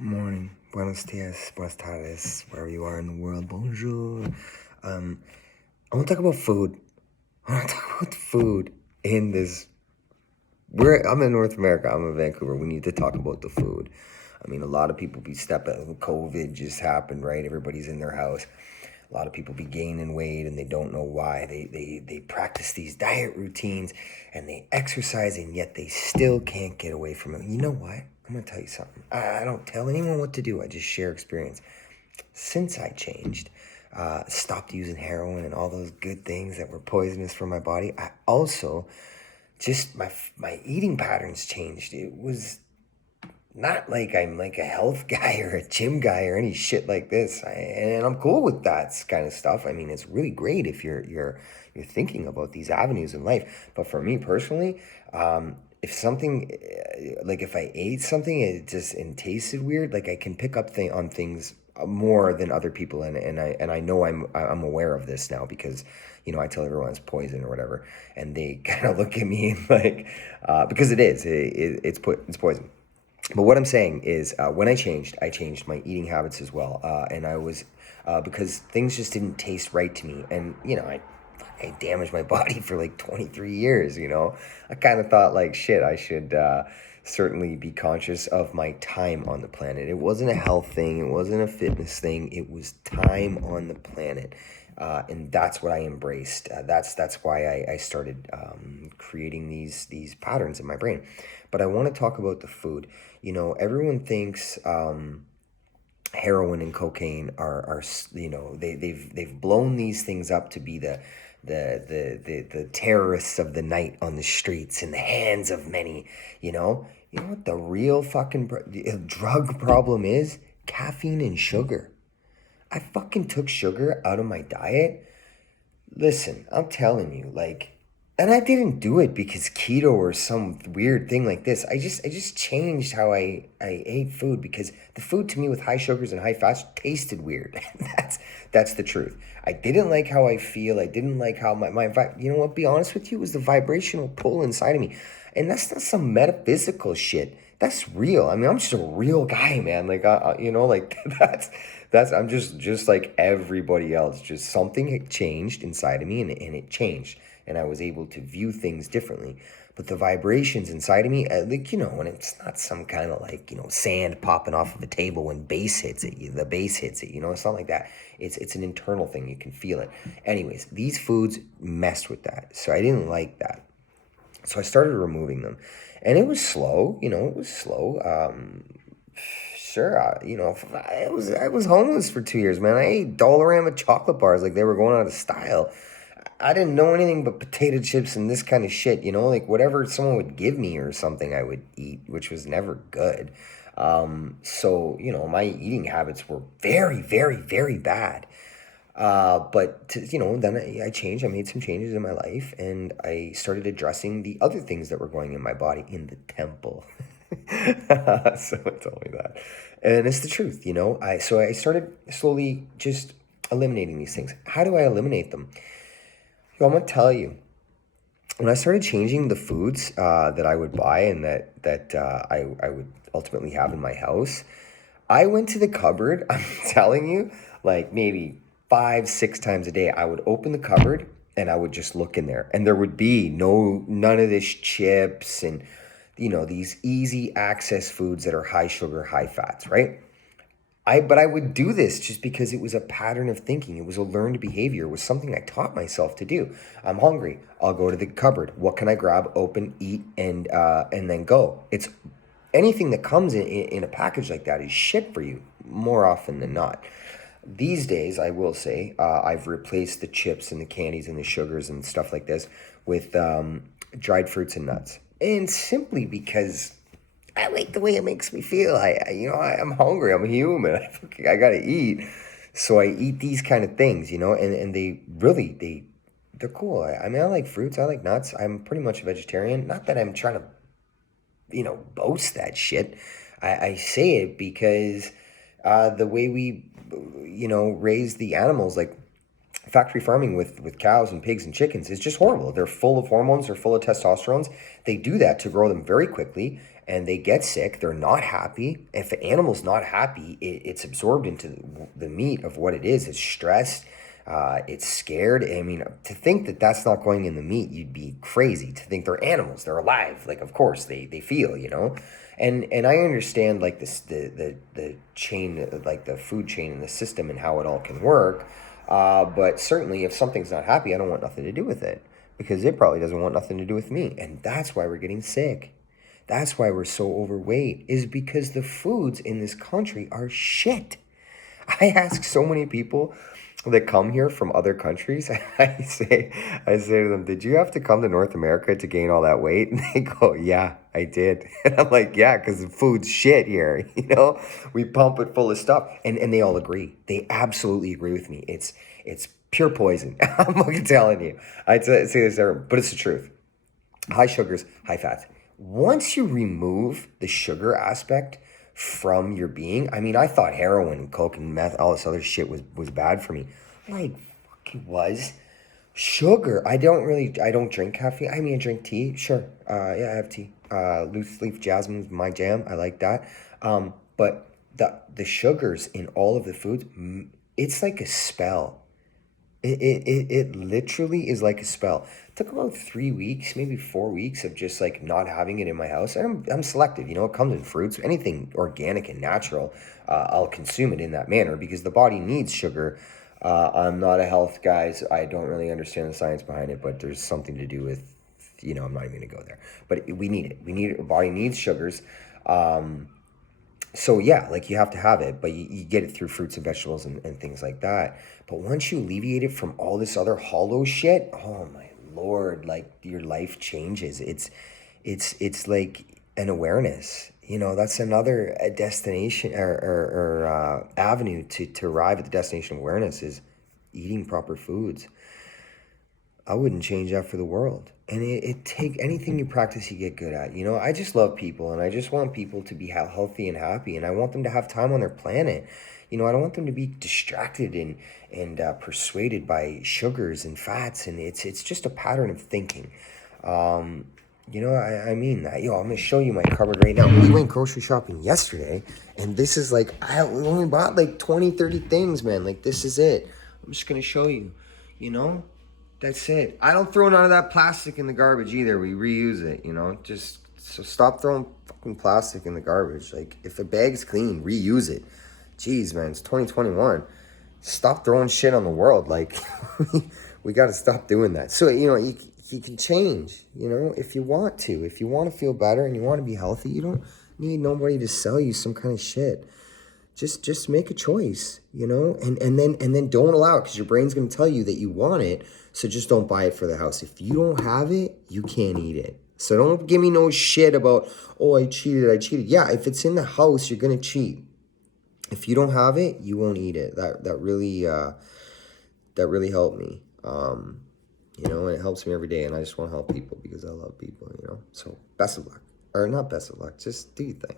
Morning, buenos dias, buenas tardes, wherever you are in the world, bonjour. I want to talk about food. I want to talk about food in this. I'm in North America. I'm in Vancouver. We need to talk about the food. I mean, a lot of people be stepping. COVID just happened, right? Everybody's in their house. A lot of people be gaining weight and they don't know why. They practice these diet routines and they exercise and yet they still can't get away from it. You know what? I'm gonna tell you something. I don't tell anyone what to do. I just share experience. Since I changed, stopped using heroin and all those good things that were poisonous for my body, I also just my eating patterns changed. It was not like I'm like a health guy or a gym guy or any shit like this. And I'm cool with that kind of stuff. I mean, it's really great if you're thinking about these avenues in life. But for me personally, if something like if I ate something and tasted weird, like I can pick up on things more than other people, and I know I'm aware of this now because I tell everyone it's poison or whatever, and they kind of look at me like because it's poison. But what I'm saying is, when I changed my eating habits as well, and I was because things just didn't taste right to me, and I damaged my body for like 23 years. I kind of thought like shit. I should certainly be conscious of my time on the planet. It wasn't a health thing. It wasn't a fitness thing. It was time on the planet. And that's what I embraced. That's why I started creating these patterns in my brain. But I want to talk about the food. Everyone thinks heroin and cocaine are they've blown these things up to be the terrorists of the night on the streets in the hands of many. You know what the real fucking drug problem is? Caffeine and sugar. I fucking took sugar out of my diet. Listen, I'm telling you, like, and I didn't do it because keto or some weird thing like this. I just changed how I ate food because the food to me with high sugars and high fats tasted weird. That's the truth. I didn't like how I feel. I didn't like how you know what, be honest with you, it was the vibrational pull inside of me. And that's not some metaphysical shit. That's real. I mean, I'm just a real guy, man. Like, like that's I'm just like everybody else. Just something had changed inside of me, and it changed, and I was able to view things differently. But the vibrations inside of me, like and it's not some kind of like sand popping off of a table when bass hits it. The bass hits it. It's not like that. It's an internal thing. You can feel it. Anyways, these foods messed with that, so I didn't like that. So I started removing them, and it was slow. It was slow. Sure, I was homeless for 2 years, man. I ate Dollarama chocolate bars like they were going out of style. I didn't know anything but potato chips and this kind of shit. Like whatever someone would give me or something, I would eat, which was never good. So my eating habits were very, very, very bad. But then I changed. I made some changes in my life, and I started addressing the other things that were going in my body in the temple. Someone told me that, and it's the truth. I started slowly just eliminating these things. How do I eliminate them? I'm gonna tell you. When I started changing the foods that I would buy and that I would ultimately have in my house, I went to the cupboard. I'm telling you, like maybe 5, 6 times a day, I would open the cupboard and I would just look in there, and there would be none of this chips and these easy access foods that are high sugar, high fats, right? But I would do this just because it was a pattern of thinking. It was a learned behavior. It was something I taught myself to do. I'm hungry. I'll go to the cupboard. What can I grab, open, eat, and then go? It's anything that comes in a package like that is shit for you more often than not. These days, I will say, I've replaced the chips and the candies and the sugars and stuff like this with dried fruits and nuts. And simply because I like the way it makes me feel. I'm hungry. I'm a human. I gotta eat. So I eat these kind of things, and they're cool. I mean, I like fruits. I like nuts. I'm pretty much a vegetarian. Not that I'm trying to, boast that shit. I say it because the way we, raise the animals, like factory farming with cows and pigs and chickens is just horrible. They're full of hormones, they're full of testosterones. They do that to grow them very quickly, and they get sick. They're not happy. If the animal's not happy, it's absorbed into the meat of what it is. It's stressed. It's scared. I mean, to think that that's not going in the meat, you'd be crazy. To think they're animals, they're alive. Like, of course, they feel, you know. And I understand like this the chain, like the food chain and the system and how it all can work. But certainly, if something's not happy, I don't want nothing to do with it because it probably doesn't want nothing to do with me, and that's why we're getting sick. That's why we're so overweight, is because the foods in this country are shit. I ask so many people that come here from other countries. I say to them, "Did you have to come to North America to gain all that weight?" And they go, "Yeah, I did." And I'm like, "Yeah, because the food's shit here. You know, we pump it full of stuff." And they all agree. They absolutely agree with me. It's pure poison. I'm fucking telling you. Say this, but it's the truth. High sugars, high fats. Once you remove the sugar aspect from your being, I mean, I thought heroin, coke, and meth, all this other shit was bad for me. Like, fuck, it was. Sugar, I don't drink caffeine. I mean, I drink tea, sure. Yeah, I have tea. Loose leaf jasmine's my jam. I like that. But the sugars in all of the foods, it's like a spell. It literally is like a spell. It took about 3 weeks, maybe 4 weeks of just like not having it in my house. And I'm selective, you know, it comes in fruits, anything organic and natural. I'll consume it in that manner because the body needs sugar. I'm not a health guy, so I don't really understand the science behind it, but there's something to do with, you know, I'm not even gonna go there. But we need it. We need it. Our body needs sugars. So yeah, like you have to have it, but you get it through fruits and vegetables and things like that. But once you alleviate it from all this other hollow shit, oh my Lord, like your life changes. It's like an awareness. You know, that's another destination or avenue to arrive at the destination of awareness is eating proper foods. I wouldn't change that for the world. And it take anything you practice, you get good at. You know, I just love people and I just want people to be healthy and happy. And I want them to have time on their planet. You know, I don't want them to be distracted and persuaded by sugars and fats. And it's just a pattern of thinking. You know, I mean that. Yo, I'm going to show you my cupboard right now. We went grocery shopping yesterday. And this is like, I only bought like 20, 30 things, man. Like, this is it. I'm just going to show you, you know. That's it. I don't throw none of that plastic in the garbage either. We reuse it, you know? Just so stop throwing fucking plastic in the garbage. Like, if a bag's clean, reuse it. Jeez, man, it's 2021. Stop throwing shit on the world. Like, we got to stop doing that. So, you know, you can change, you know, if you want to. If you want to feel better and you want to be healthy, you don't need nobody to sell you some kind of shit. Just make a choice, you know, and then don't allow it because your brain's going to tell you that you want it. So just don't buy it for the house. If you don't have it, you can't eat it. So don't give me no shit about, oh, I cheated. Yeah, if it's in the house, you're going to cheat. If you don't have it, you won't eat it. That really helped me. You know, and it helps me every day. And I just want to help people because I love people, you know. So best of luck. Or not best of luck, just do your thing.